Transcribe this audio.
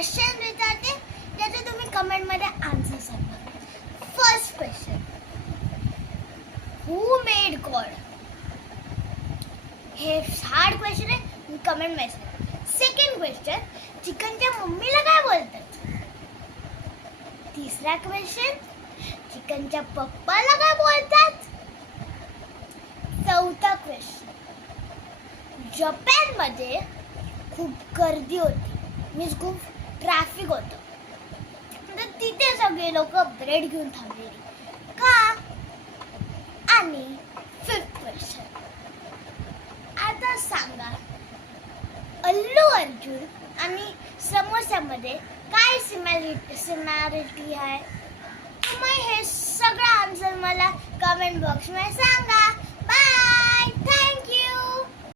Question विचारते त्याचे तुम्ही कमेंटमध्ये आन्सर सांगा. First question, who made God? हे हार्ड क्वेश्चन आहे, कमेंट मेसेज. सेकंड क्वेश्चन, चिकनच्या मम्मीला काय बोलतात? तिसरा क्वेश्चन, चिकनच्या पप्पाला काय बोलतात? चौथा क्वेश्चन, जपानमध्ये खूप गर्दी होती, मीन्स खूप ट्रॅफिक होतं, तर तिथे सगळे लोक ब्रेड घेऊन थांबलेली का? आणि फिफ्थ क्वेश्चन, आता सांगा अल्लू अर्जुन आणि समोस्यामध्ये काय सिमॅरिटी आहे? तुम्ही हे सगळं आन्सर मला कमेंट बॉक्समध्ये सांगा.